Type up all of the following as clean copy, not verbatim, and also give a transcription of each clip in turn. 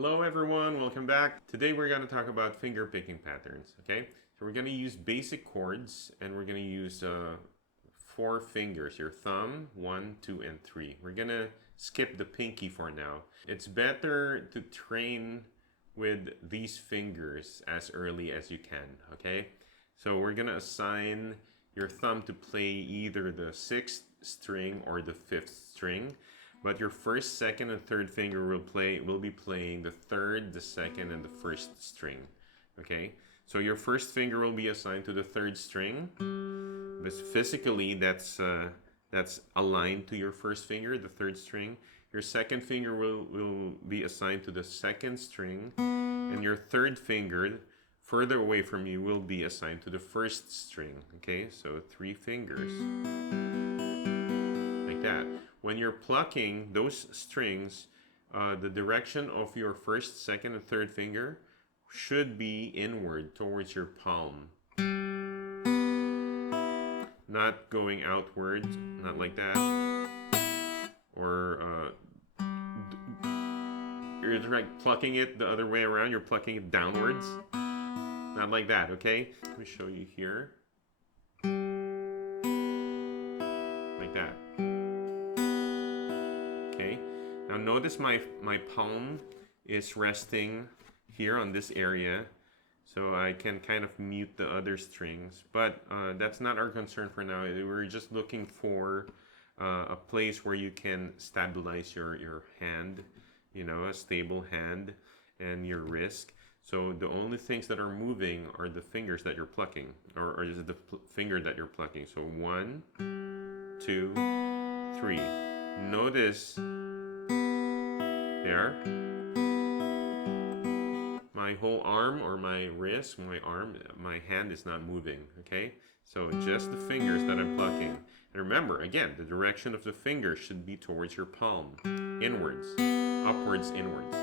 Hello everyone, welcome back. Today we're going to talk about finger picking patterns, okay? So we're going to use basic chords and we're going to use 4 fingers, your thumb, 1, 2, and 3. We're going to skip the pinky for now. It's better to train with these fingers as early as you can, okay? So we're going to assign your thumb to play either the 6th string or the 5th string. But your first, second, and third finger will be playing the 3rd, the 2nd, and the 1st string. Okay, so your first finger will be assigned to the 3rd string. But physically, that's aligned to your first finger, the 3rd string. Your second finger will be assigned to the 2nd string, and your 3rd finger, further away from you, will be assigned to the 1st string. Okay, so 3 fingers. That. When you're plucking those strings, the direction of your first, second, and third finger should be inward towards your palm. Not going outward, not like that. Or you're like plucking it the other way around, you're plucking it downwards. Not like that, okay? Let me show you here. Like that. Now notice my palm is resting here on this area, so I can kind of mute the other strings, but that's not our concern for now. We're just looking for a place where you can stabilize your hand, you know, a stable hand, and your wrist. So the only things that are moving are the fingers that you're plucking, or is it the finger that you're plucking. So 1, 2, 3. Notice there, my whole arm or my wrist, my hand is not moving, okay? So just the fingers that I'm plucking. And remember, again, the direction of the finger should be towards your palm, inwards, upwards, inwards.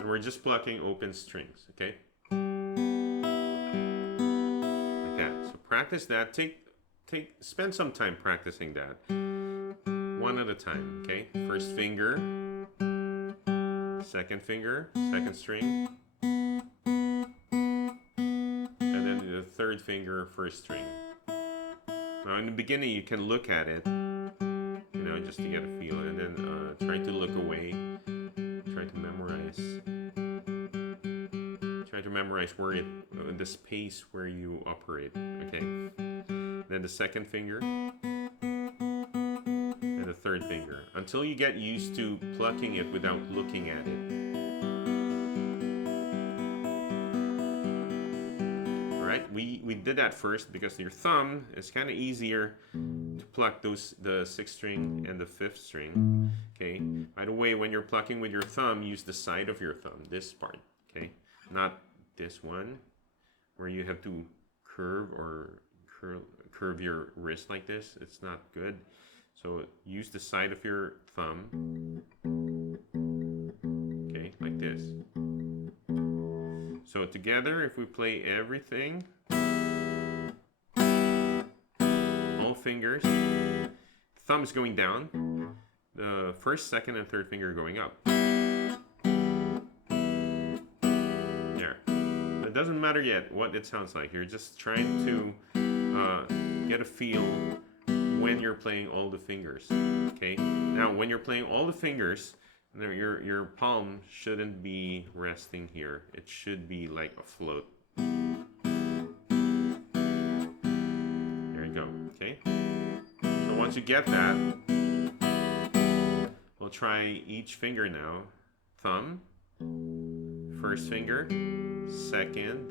And we're just plucking open strings, okay? Like that. So practice that. Spend some time practicing that. One at a time, okay? First finger, second finger, second string, and then the third finger, first string. Now in the beginning you can look at it, you know, just to get a feel, and then try to look away, try to memorize where the space where you operate, okay? Then the second finger, and the third finger, until you get used to plucking it without looking at it. Alright, we did that first because your thumb is kind of easier to pluck the 6th string and the 5th string. Okay, by the way, when you're plucking with your thumb, use the side of your thumb, this part, okay? Not this one, where you have to curve your wrist like this. It's not good. So use the side of your thumb, okay, like this. So together, if we play everything, all fingers, thumb is going down, the first, second, and third finger are going up. There. It doesn't matter yet what it sounds like. You're just trying to get a feel when you're playing all the fingers, okay? Now, when you're playing all the fingers, your palm shouldn't be resting here. It should be like a float. There you go, okay? So once you get that, we'll try each finger now. Thumb, first finger, second,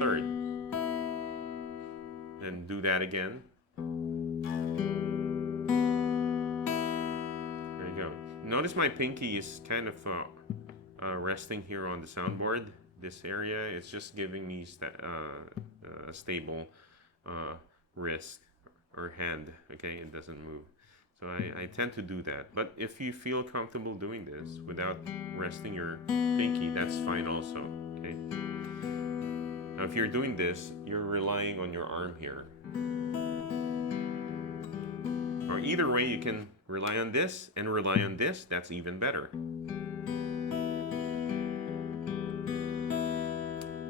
third. And do that again. Notice my pinky is kind of resting here on the soundboard. This area is just giving me a stable wrist or hand. Okay, it doesn't move. So I tend to do that. But if you feel comfortable doing this without resting your pinky, that's fine also. Okay. Now, if you're doing this, you're relying on your arm here. Or either way, you can rely on this and rely on this, that's even better.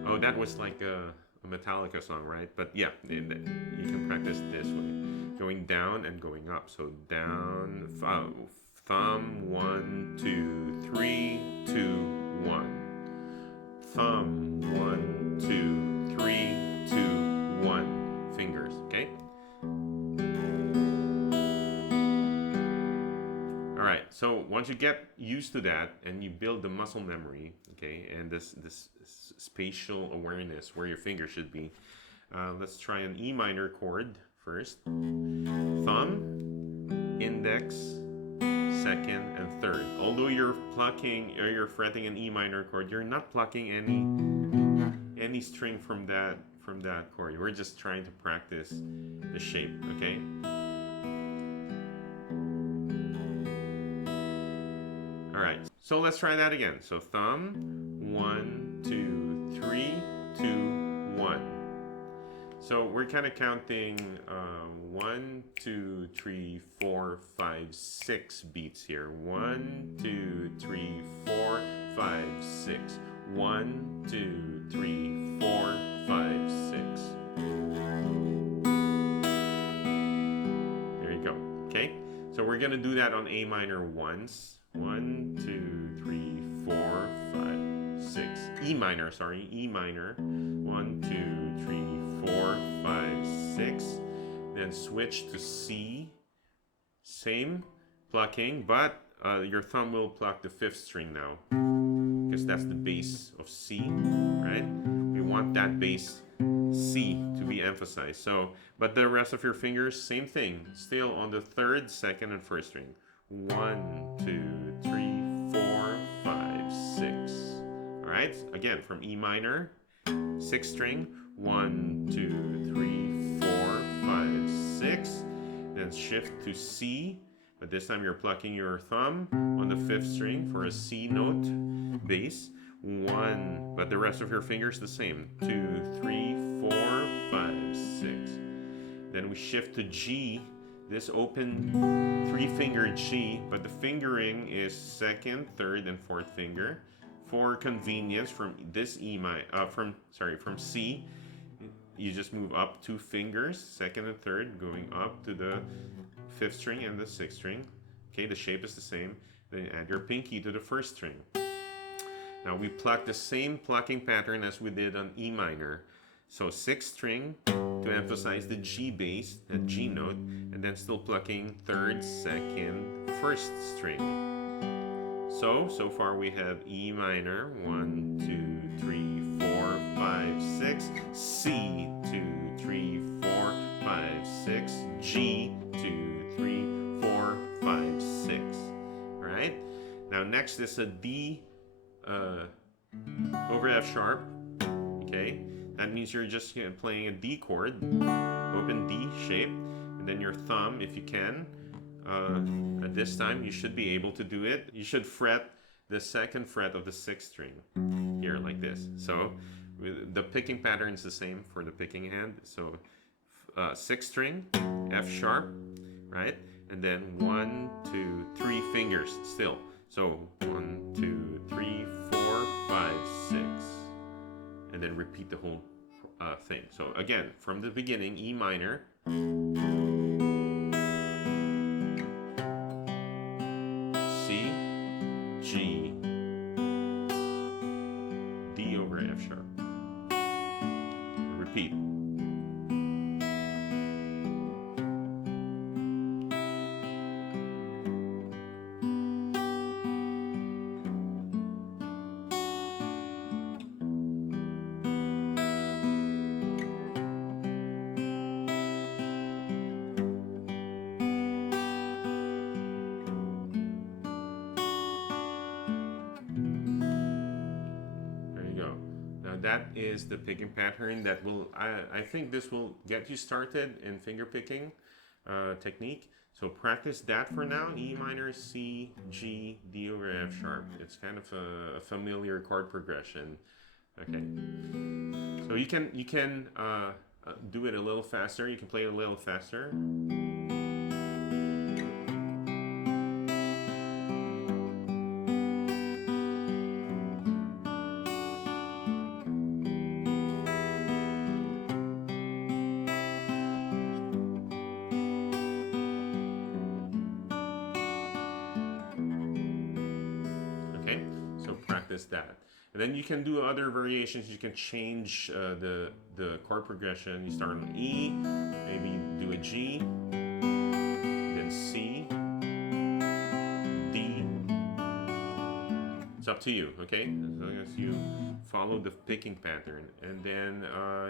Oh, that was like a Metallica song, right? But yeah, you can practice this way. Going down and going up. So down, thumb, 1, 2, 3, 2, 1. Thumb, 1, 2, 3, 2, 1. Fingers, okay? All right, so once you get used to that and you build the muscle memory, okay, and this spatial awareness where your finger should be, let's try an E minor chord first. Thumb, index, second, and third. Although you're plucking or you're fretting an E minor chord, you're not plucking any string from that chord. We're just trying to practice the shape, okay? All right, so let's try that again. So thumb, 1, 2, 3, 2, 1. So we're kind of counting 1, 2, 3, 4, 5, 6 beats here. 1, 2, 3, 4, 5, 6. 1, 2, 3, 4, 5, 6. There you go. Okay, so we're gonna do that on A minor once. 1, 2, 3, 4, 5, 6. E minor, sorry, E minor. 1, 2, 3, 4, 5, 6. Then switch to C. Same plucking, but your thumb will pluck the 5th string now, because that's the bass of C, right? We want that bass C to be emphasized. So, but the rest of your fingers, same thing, still on the 3rd, 2nd, and 1st string. 1, 2, 3, 4, 5, 6. All right, again from E minor, 6th string. 1, 2, 3, 4, 5, 6. Then shift to C, but this time you're plucking your thumb on the 5th string for a C note bass. 1, but the rest of your fingers the same. 2, 3, 4, 5, 6. Then we shift to G. This open 3-finger G, but the fingering is 2nd, 3rd, and 4th finger. For convenience, from this from C, you just move up 2 fingers, 2nd and 3rd, going up to the 5th string and the 6th string. Okay, the shape is the same. Then add your pinky to the 1st string. Now we pluck the same plucking pattern as we did on E minor. So 6th string to emphasize the G bass, the G note, and then still plucking 3rd, 2nd, 1st string. So far we have E minor, 1, 2, 3, 4, 5, 6, C, 2, 3, 4, 5, 6, G, 2, 3, 4, 5, 6. All right. Now next is a D over F sharp. Okay. That means you're just playing a D chord, open D shape, and then your thumb, if you can. At this time, you should be able to do it. You should fret the 2nd fret of the 6th string here, like this. So the picking pattern is the same for the picking hand. So 6th string, F sharp, right? And then 1, 2, 3 fingers still. So 1, 2, 3, 4, 5, 6. And then repeat the whole thing. So again, from the beginning, E minor, C, G, D over F sharp. Repeat. That is the picking pattern that will, I think this will get you started in finger picking technique. So practice that for now. E minor, C, G, D over F sharp. It's kind of a familiar chord progression. Okay. So you can do it a little faster. You can play it a little faster. practice that. And then you can do other variations. You can change the chord progression. You start on E, maybe do a G, then C, D. It's up to you, okay? As long as you follow the picking pattern. And then,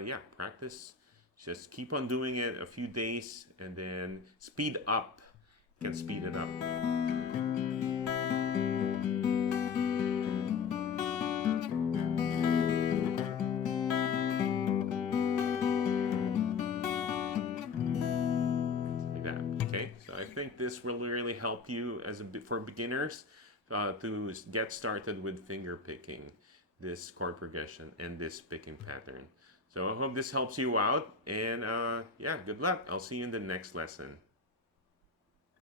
yeah, practice. Just keep on doing it a few days and then speed up. You can speed it up. I think this will really help you for beginners to get started with finger picking, this chord progression and this picking pattern. So I hope this helps you out, and yeah, good luck. I'll see you in the next lesson.